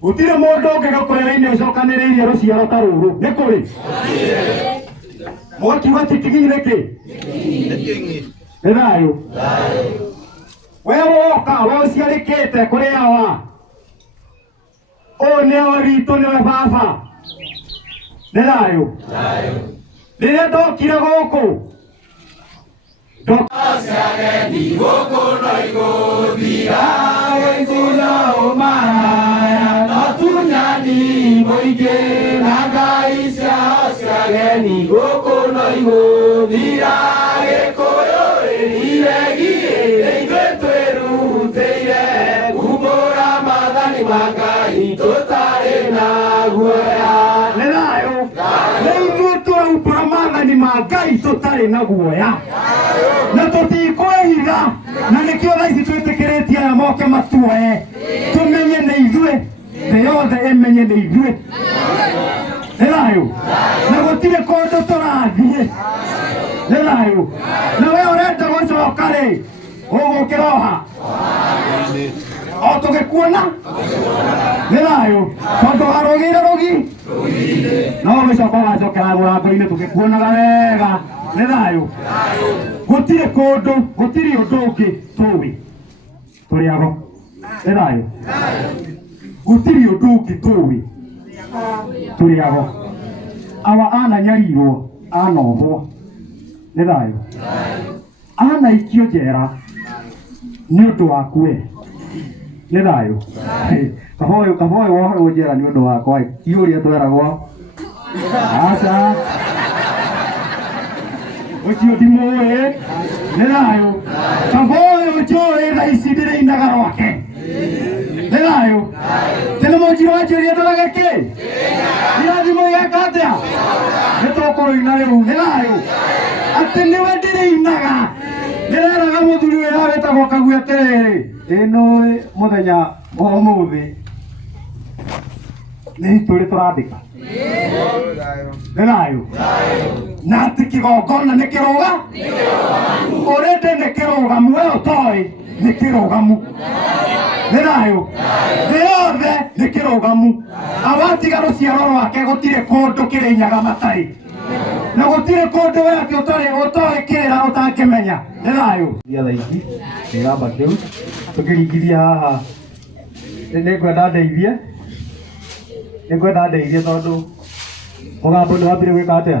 Gutire mundu ungigakorera-ini ucokaniriirie ruciaro ta ruru ni kuri mwakiuga tikingi niki ni thayu we woka we uciarikite kuri awa uyu nio witu niwe baba ni thayu riria ndokire guku Ciageni gũkũ no igũthira gĩkuno ũmaraya no tunyani mũingĩ na ngai ciao ciageni gũkũ no igũthira Gĩkũyũ ĩrĩregie ithuĩ twĩrutĩire kumbũra maathani ma Ngai tũtarĩ na guoya. Nĩ thayũ ithuĩ tũraumbũra maathani ma Ngai tũtarĩ na guoya na tũtikwĩhitha na nĩkĩo thaa ici twĩtĩkĩrĩtie aya moke matuoye tũmenye nĩ ithuĩ thĩ yothe ĩmenye nĩ ithuĩ. Nĩ thayũ na gũtirĩ kũndũ tũrathiĩ. Nĩ thayũ na we ũrenda gũcoka rĩ ũgũkĩra o ha o tũgĩkuona. Nĩ thayũ tondũ warũgĩire rũgi no gũcoka ũgacokera mũrango-inĩ tũgĩkuonaga wega. Nĩ thayũ gũtirĩ kũndũ gũtirĩ ũndũ ũngĩ tũĩ tũrĩ ago. Nĩ thayũ gũtirĩ ũndũ ũngĩ tũĩ tũrĩ ago. Awa ananyarirwo anohwo. Nĩ thayũ anaikio njera nĩ ũndũ waku we. Nĩ thayũ kaba ũyũ wohagwo njera nĩ ũndũ wakwa ti ũrĩa tweragwo aca ũcio ndimũĩ. Nĩ thayũ kaba ũyũ njũĩ thaa ici ndĩrĩinaga rwake. Nĩ thayũ tene mũnjirũ wanjĩrire ndoraga kĩ irathimo igeka atĩa nĩ tũkũrũina rĩu. Nĩ thayũ atĩ nĩwe ndĩrĩinaga ndĩreraga mũthuri ũyũ wĩtagwo Kaguya atĩrĩrĩ ĩnũĩ mũthenya wa ũmũthĩ nĩ itũrĩ tũrandĩka. Nĩ thayũ na atĩ kĩgongona nĩ kĩrũga ũrĩndĩ nĩ kĩrũgamu we ũtoĩ nĩ kĩrũgamu. Nĩ thayũ thĩ yothe nĩ kĩrũgamu. Awatiga rũciaro rwake gũtirĩ kũndũ kĩrĩnyaga matarĩ na gũtirĩ kũndũ we atĩ ũtoĩ kĩrĩra ũtangĩmenya. Nĩ thayũ thaa ici kĩgamba kĩu tũkĩringithia haha nĩngwenda ndeithie tondũ mũgambo nĩ wambire gwĩka atĩa.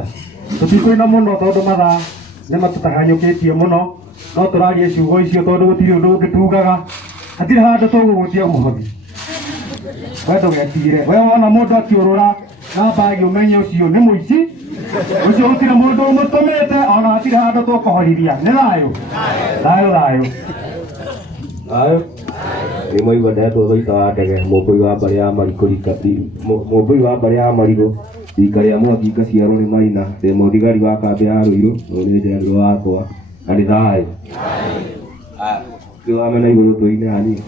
Tũtikũina mũno tondũ mathaa nĩ matũtaganyũkĩtie mũno no tũraria ciugo icio tondũ gũtirĩ ũndũ ũngĩ tugaga hatirĩ handũ tũgũgũtia mũhothi. We ndũgetigĩre we wona mũndũ akĩũrũra na mbagi ũmenye ũcio nĩ mũici ũcio gũtirĩ mũndũ ũmũtũmĩte ona hatirĩ handũ tũkũhorithia. Nĩ thayũ thayũ thayũ thayũ. Nĩ mwaigua ndetwo thũita wa ndege mũmbũi wa mbarĩ ya marigũ mũmbũi wa mbarĩ ya marigũ rika rĩa Mwangi ngaciarwo nĩ Maina ndĩ mũthigari wa kambĩ ya Rũirũ ũyũ nĩ njenderũ wakwa na nĩ thayũ. Kĩo wamena igũrũ tũine hanini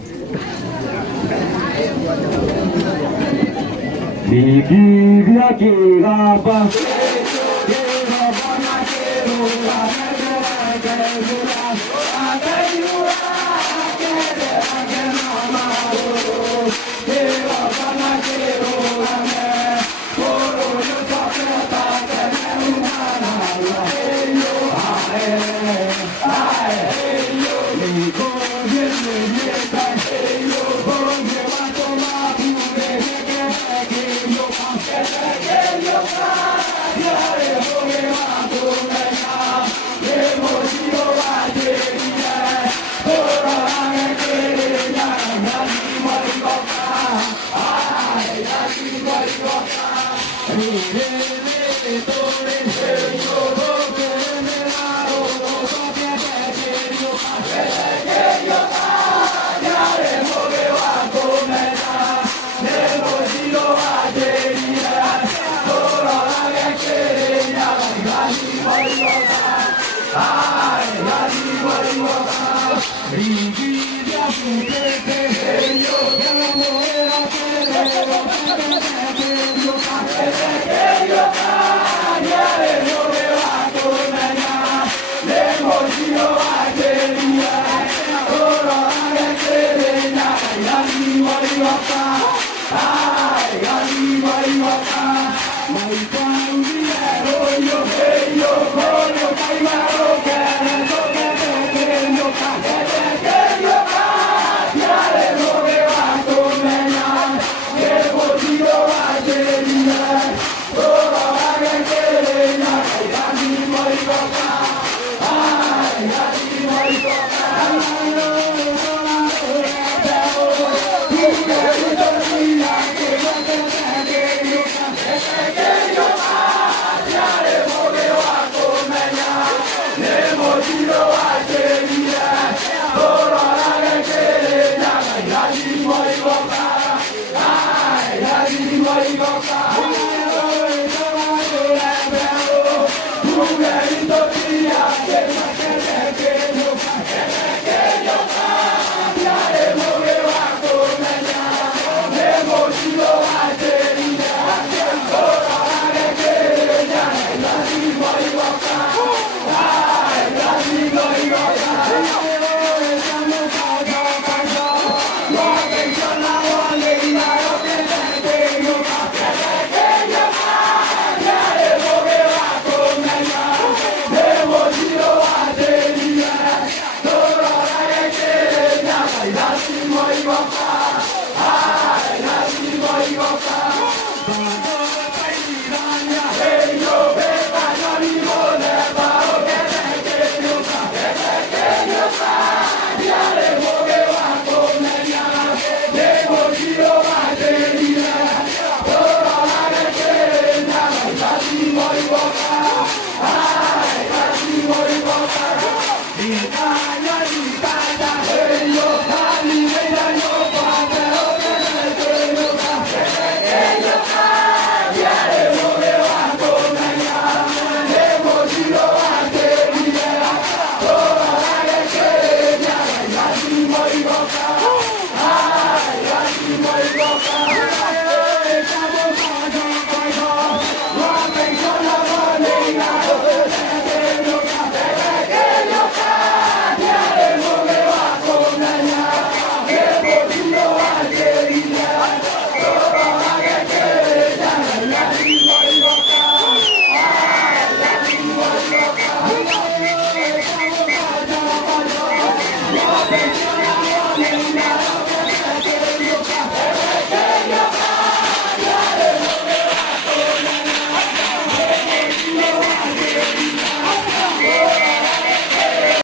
ndingithia kĩgamba Hey, yo! maitho